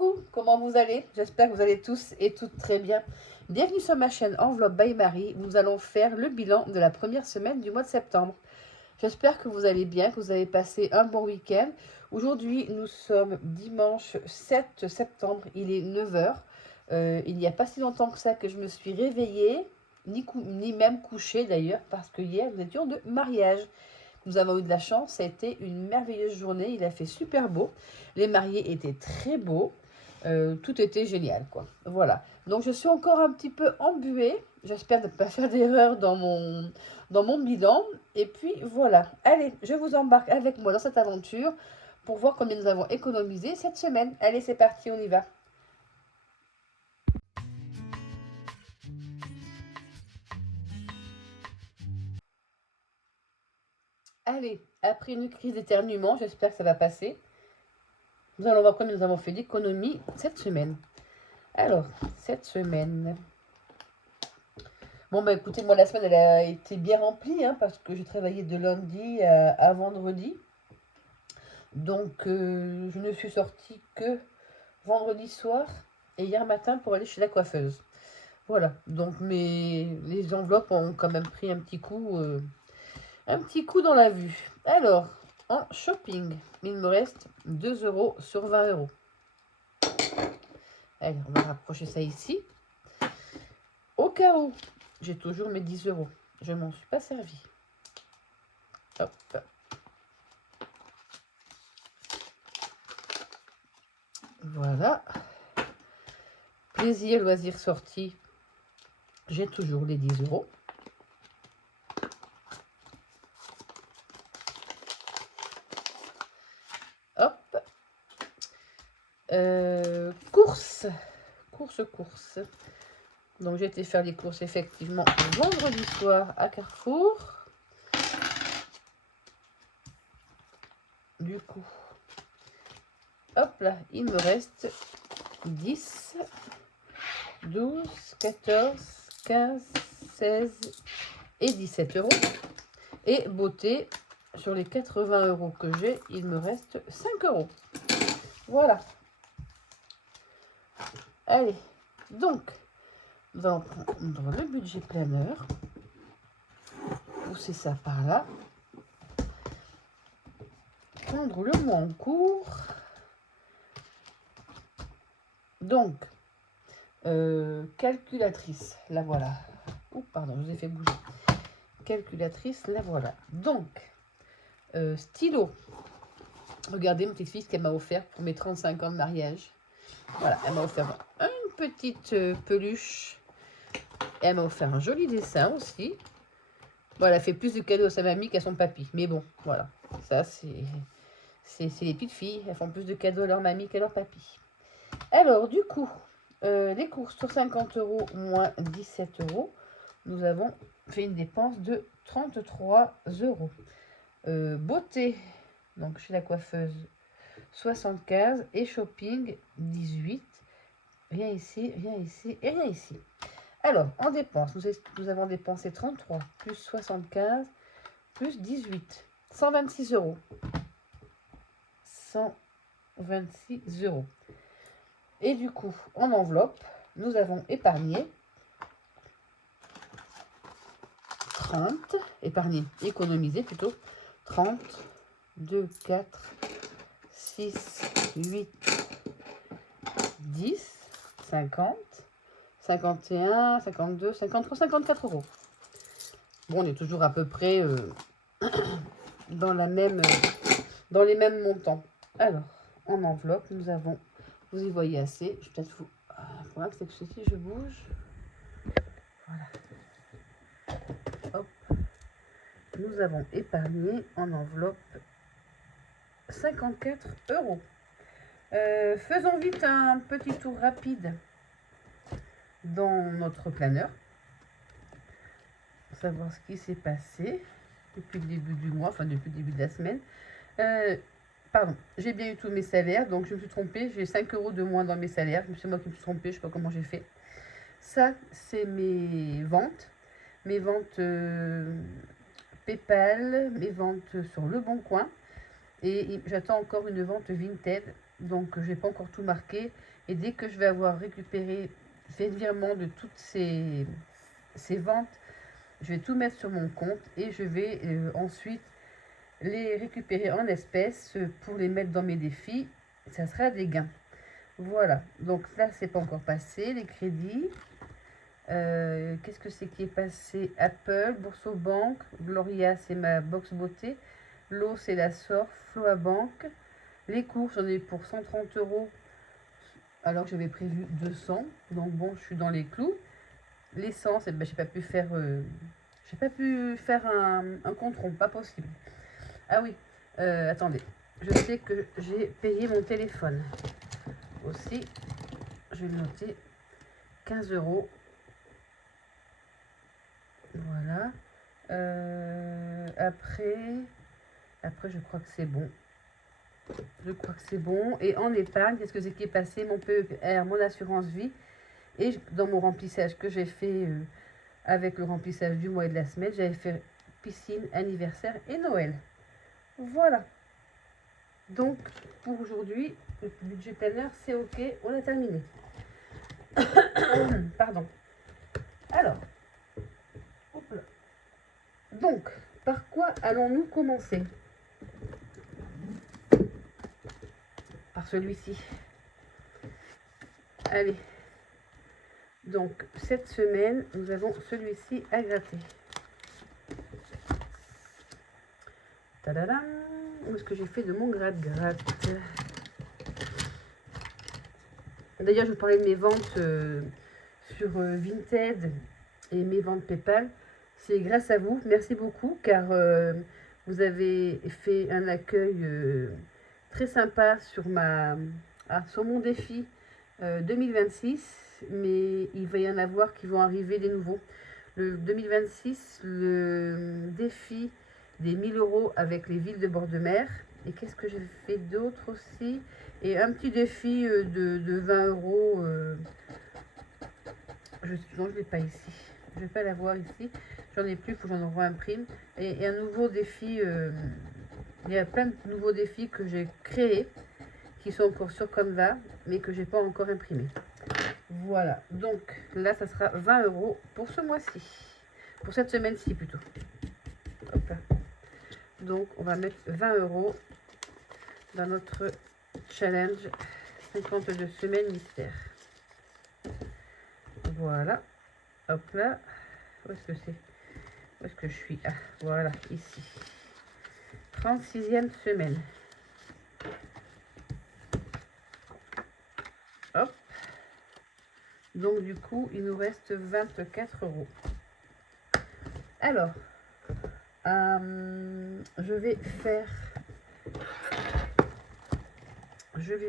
Coucou, comment vous allez? J'espère que vous allez tous et toutes très bien. Bienvenue sur ma chaîne Enveloppe by Marie. Nous allons faire le bilan de la première semaine du mois de septembre. J'espère que vous allez bien, que vous avez passé un bon week-end. Aujourd'hui, nous sommes dimanche 7 septembre, il est 9 heures. Il n'y a pas si longtemps que ça que je me suis réveillée, ni même couchée d'ailleurs, parce que hier, nous étions de mariage. Nous avons eu de la chance, ça a été une merveilleuse journée, il a fait super beau. Les mariés étaient très beaux, tout était génial quoi. Voilà, donc je suis encore un petit peu embuée, j'espère ne pas faire d'erreur dans mon bilan. Et puis voilà, allez, je vous embarque avec moi dans cette aventure pour voir combien nous avons économisé cette semaine. Allez, c'est parti, on y va. Allez, après une crise d'éternuement, j'espère que ça va passer. Nous allons voir combien nous avons fait d'économies cette semaine. Alors, cette semaine. Bon, bah écoutez, moi, la semaine, elle a été bien remplie, hein, parce que j'ai travaillé de lundi à vendredi. Donc, je ne suis sortie que vendredi soir et hier matin pour aller chez la coiffeuse. Voilà, donc les enveloppes ont quand même pris un petit coup dans la vue. Alors, en shopping, il me reste 2 euros sur 20 euros. Allez, on va rapprocher ça ici. Au cas où, j'ai toujours mes 10 euros. Je m'en suis pas servi. Hop. Voilà. Plaisir, loisir, sortie. J'ai toujours les 10 euros. Hop. Courses. Courses. Donc j'ai été faire les courses effectivement vendredi soir à Carrefour. Du coup, hop là, il me reste 10, 12, 14, 15, 16 et 17 euros. Et beauté, sur les 80 euros que j'ai, il me reste 5 euros. Voilà. Allez, donc, nous allons prendre le budget planeur. Pousser ça par là. Prendre le mois en cours. Donc, calculatrice, la voilà. Oh, pardon, je vous ai fait bouger. Calculatrice, la voilà. Donc, stylo. Regardez mon petite fille ce qu'elle m'a offert pour mes 35 ans de mariage. Voilà, elle m'a offert une petite peluche. Et elle m'a offert un joli dessin aussi. Bon, elle a fait plus de cadeaux à sa mamie qu'à son papy. Mais bon, voilà. Ça, c'est les petites filles. Elles font plus de cadeaux à leur mamie qu'à leur papy. Alors, du coup, les courses sur 50 euros moins 17 euros. Nous avons fait une dépense de 33 euros. Beauté, donc chez la coiffeuse, 75 et shopping, 18. Rien ici et rien ici. Alors, en dépenses, nous avons dépensé 33 plus 75 plus 18. 126 euros. 126 euros. Et du coup, en enveloppe, nous avons épargné 30, économisé plutôt, 30, 2, 4, 6, 8, 10, 50, 51, 52, 53, 54 euros. Bon, on est toujours à peu près dans les mêmes montants. Alors, en enveloppe, nous avons, vous y voyez assez, je vais peut-être vous... Le problème, c'est que ceci, je bouge. Voilà. Hop. Nous avons épargné en enveloppe 54 euros. Faisons vite un petit tour rapide dans notre planeur. Pour savoir ce qui s'est passé depuis le début du mois, enfin depuis le début de la semaine. Pardon, j'ai bien eu tous mes salaires, donc je me suis trompée, j'ai 5 euros de moins dans mes salaires. C'est moi qui me suis trompée, je ne sais pas comment j'ai fait. Ça, c'est mes ventes. Mes ventes PayPal, mes ventes sur Le Bon Coin. Et j'attends encore une vente Vinted. Donc, je n'ai pas encore tout marqué. Et dès que je vais avoir récupéré, fait le virement de toutes ces ventes, je vais tout mettre sur mon compte et je vais ensuite les récupérer en espèces pour les mettre dans mes défis. Ça sera des gains. Voilà, donc là c'est pas encore passé, les crédits. Qu'est-ce que c'est qui est passé? Apple, Bourso-Banque, Gloria c'est ma box beauté, l'eau c'est la Surf, Floabank. Les courses j'en ai pour 130 euros alors que j'avais prévu 200, donc bon je suis dans les clous. L'essence, eh ben, j'ai pas pu faire un compte rond, pas possible. Ah oui, attendez, je sais que j'ai payé mon téléphone aussi, je vais le noter, 15 euros. Voilà. Après, je crois que c'est bon. Je crois que c'est bon. Et en épargne, qu'est-ce que c'est qui est passé? Mon PER, mon assurance vie. Et dans mon remplissage que j'ai fait avec le remplissage du mois et de la semaine, j'avais fait piscine, anniversaire et Noël. Voilà. Donc, pour aujourd'hui, le budget planner, c'est OK. On a terminé. Pardon. Alors. Hop là. Donc, par quoi allons-nous commencer? Par celui-ci. Allez. Donc, cette semaine, nous avons celui-ci à gratter. Tadadam! Où est-ce que j'ai fait de mon gratte-gratte? D'ailleurs, je vous parlais de mes ventes sur Vinted et mes ventes PayPal. C'est grâce à vous. Merci beaucoup, car vous avez fait un accueil très sympa sur mon défi 2026. Mais il va y en avoir qui vont arriver des nouveaux. Le 2026, le défi des 1000 euros avec les villes de bord de mer. Et qu'est-ce que j'ai fait d'autre aussi? Et un petit défi de 20 euros. Non, je ne l'ai pas ici. Je ne vais pas l'avoir ici. J'en ai plus, il faut que j'en réimprime. Et un nouveau défi. Il y a plein de nouveaux défis que j'ai créés, qui sont encore sur Canva, mais que je n'ai pas encore imprimé. Voilà, donc là, ça sera 20 euros pour ce mois-ci. Pour cette semaine-ci plutôt. Hop là. Donc, on va mettre 20 euros dans notre challenge 52 semaines mystère. Voilà. Hop là. Où est-ce que c'est? Où est-ce que je suis? Ah, voilà, ici. 36e semaine. Hop. Donc, du coup, il nous reste 24 euros. Alors, je vais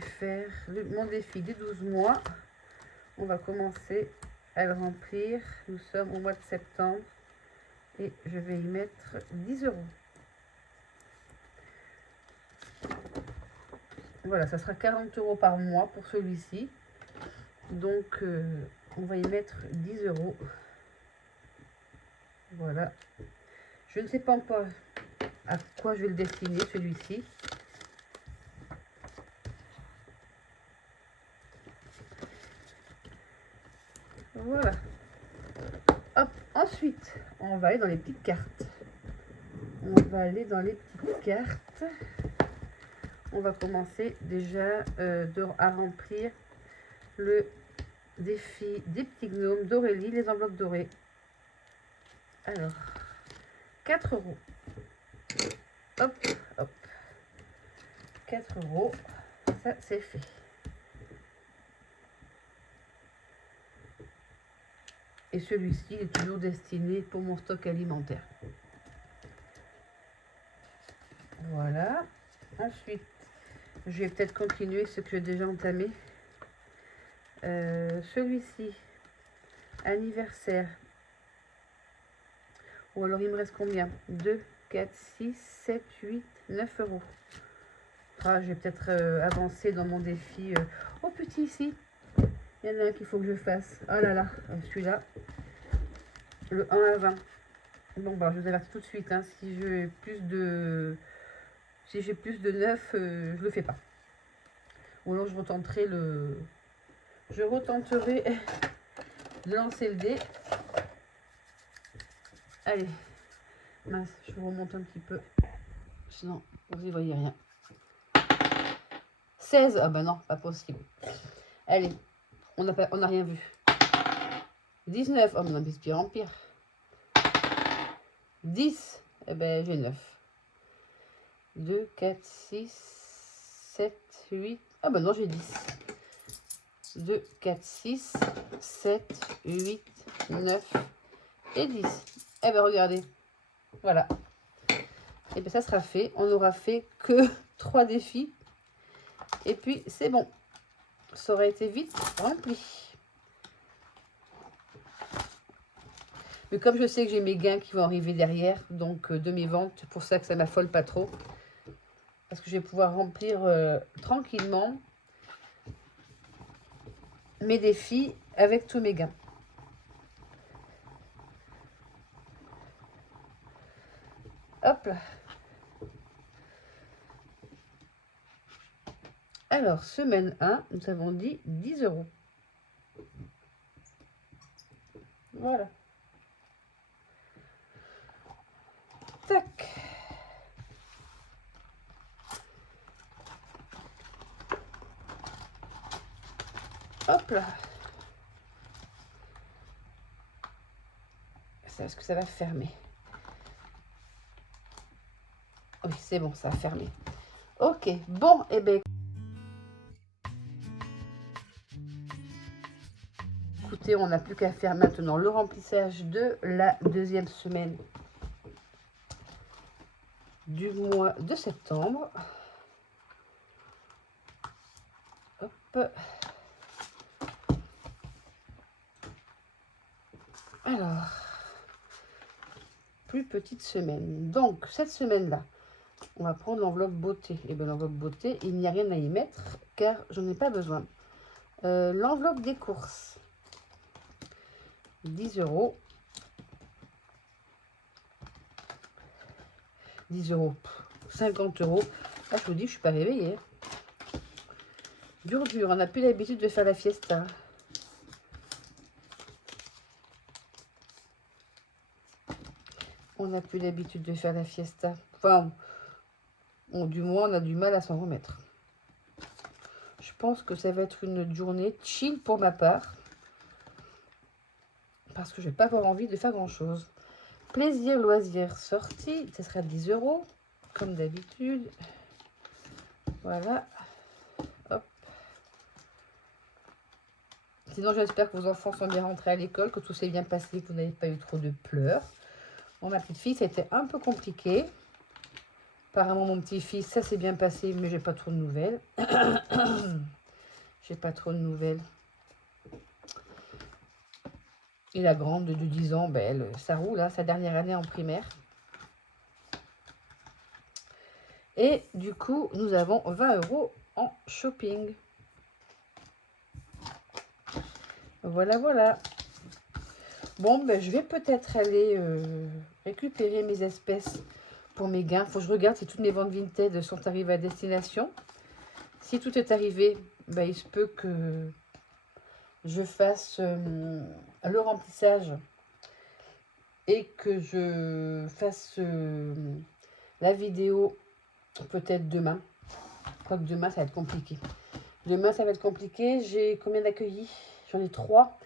faire mon défi des 12 mois. On va commencer à le remplir. Nous sommes au mois de septembre et je vais y mettre 10 euros. Voilà, ça sera 40 euros par mois pour celui-ci. Donc, on va y mettre 10 euros. Voilà. Je ne sais pas encore à quoi je vais le destiner, celui-ci. Voilà. Hop, ensuite, on va aller dans les petites cartes. On va commencer déjà à remplir le défi des petits gnomes d'Aurélie, les enveloppes dorées. Alors, 4 euros. Hop, hop. 4 euros. Ça, c'est fait. Et celui-ci est toujours destiné pour mon stock alimentaire. Voilà. Ensuite, je vais peut-être continuer ce que j'ai déjà entamé. Celui-ci, anniversaire. Ou alors il me reste combien? 2, 4, 6, 7, 8, 9 euros. Ah, je vais peut-être avancer dans mon défi. Oh, petit ici. Il y en a un qu'il faut que je fasse. Oh là là, celui-là. Le 1 à 20. Bon, bah, je vous avertis tout de suite. Hein, si j'ai plus de 9, je le fais pas. Ou alors je retenterai le je retenterai de lancer le dé. Allez, mince, je remonte un petit peu, sinon vous n'y voyez rien. 16, ah ben non, pas possible. Allez, on n'a rien vu. 19, oh mais non, c'est pire en pire. 10, eh ben j'ai 9. 2, 4, 6, 7, 8, ah ben non, j'ai 10. 2, 4, 6, 7, 8, 9 et 10. Eh ben regardez, voilà. Et bien ça sera fait. On n'aura fait que 3 défis. Et puis c'est bon. Ça aurait été vite rempli. Mais comme je sais que j'ai mes gains qui vont arriver derrière, donc de mes ventes, c'est pour ça que ça m'affole pas trop. Parce que je vais pouvoir remplir tranquillement mes défis avec tous mes gains. Hop là. Alors, semaine 1, nous avons dit 10 €. Voilà. Tac. Hop là. Est-ce que ça va fermer? Oui, c'est bon, ça a fermé. Ok, bon, et bien... Écoutez, on n'a plus qu'à faire maintenant le remplissage de la deuxième semaine du mois de septembre. Hop. Alors, plus petite semaine. Donc, cette semaine-là, on va prendre l'enveloppe beauté. Et bien, l'enveloppe beauté, il n'y a rien à y mettre car je n'en ai pas besoin. L'enveloppe des courses. 10 €. 10 €. 50 €. Là, je vous dis, je suis pas réveillée. Dur, on n'a plus l'habitude de faire la fiesta. On n'a plus l'habitude de faire la fiesta. Enfin, du moins, on a du mal à s'en remettre. Je pense que ça va être une journée chill pour ma part. Parce que je vais pas avoir envie de faire grand-chose. Plaisir, loisir, sortie. Ce sera 10 €, comme d'habitude. Voilà. Hop. Sinon, j'espère que vos enfants sont bien rentrés à l'école, que tout s'est bien passé, que vous n'avez pas eu trop de pleurs. Bon, ma petite fille, c'était un peu compliqué. Apparemment, mon petit-fils, ça s'est bien passé, mais j'ai pas trop de nouvelles. J'ai pas trop de nouvelles. Et la grande de 10 ans, ben, ça roule, hein, sa dernière année en primaire. Et du coup, nous avons 20 € en shopping. Voilà, voilà. Bon, ben, je vais peut-être aller récupérer mes espèces pour mes gains. Faut que je regarde si toutes mes ventes Vinted sont arrivées à destination. Si tout est arrivé, ben, il se peut que je fasse le remplissage et que je fasse la vidéo peut-être demain. Je crois que demain, ça va être compliqué. Demain, ça va être compliqué. J'ai combien d'accueillis? J'en ai 3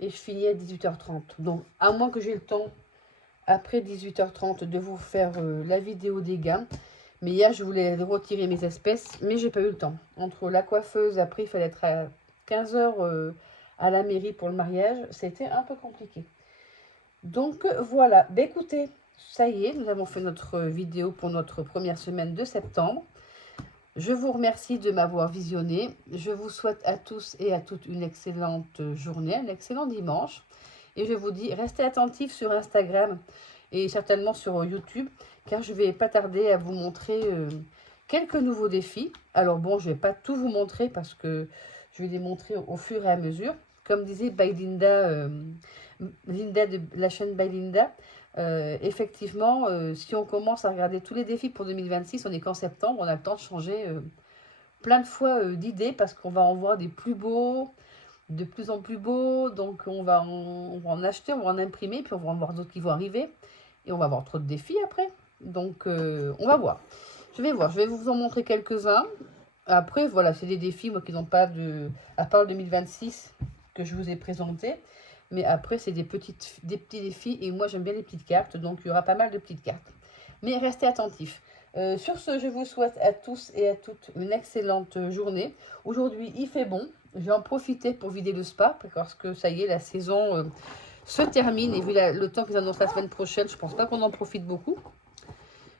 et je finis à 18h30. Donc, à moins que j'ai le temps, après 18h30, de vous faire la vidéo des gains. Mais hier, je voulais retirer mes espèces, mais j'ai pas eu le temps. Entre la coiffeuse, après, il fallait être à 15h à la mairie pour le mariage. C'était un peu compliqué. Donc, voilà. Ben, écoutez, ça y est, nous avons fait notre vidéo pour notre première semaine de septembre. Je vous remercie de m'avoir visionné. Je vous souhaite à tous et à toutes une excellente journée, un excellent dimanche. Et je vous dis, restez attentifs sur Instagram et certainement sur YouTube, car je vais pas tarder à vous montrer quelques nouveaux défis. Alors bon, je vais pas tout vous montrer parce que je vais les montrer au fur et à mesure. Comme disait By Linda, Linda de la chaîne By Linda, effectivement, si on commence à regarder tous les défis pour 2026, on n'est qu'en septembre, on a le temps de changer plein de fois d'idées parce qu'on va en voir des plus beaux, de plus en plus beaux. Donc on va en acheter, on va en imprimer, puis on va en voir d'autres qui vont arriver. Et on va avoir trop de défis après. Donc on va voir. Je vais voir, je vais vous en montrer quelques-uns. Après, voilà, c'est des défis, moi, qui n'ont pas de... À part le 2026 que je vous ai présenté. Mais après, c'est des petits défis. Et moi, j'aime bien les petites cartes. Donc, il y aura pas mal de petites cartes. Mais restez attentifs. Sur ce, je vous souhaite à tous et à toutes une excellente journée. Aujourd'hui, il fait bon. Je vais en profiter pour vider le spa. Parce que ça y est, la saison se termine. Et vu le temps qu'ils annoncent la semaine prochaine, je pense pas qu'on en profite beaucoup.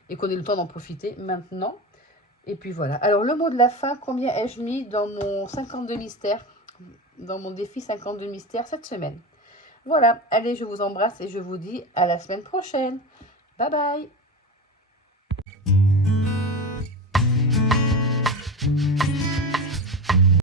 Et qu'on ait le temps d'en profiter maintenant. Et puis voilà. Alors, le mot de la fin, combien ai-je mis dans mon 52 mystères, dans mon défi 52 mystères cette semaine? Voilà. Allez, je vous embrasse et je vous dis à la semaine prochaine. Bye bye.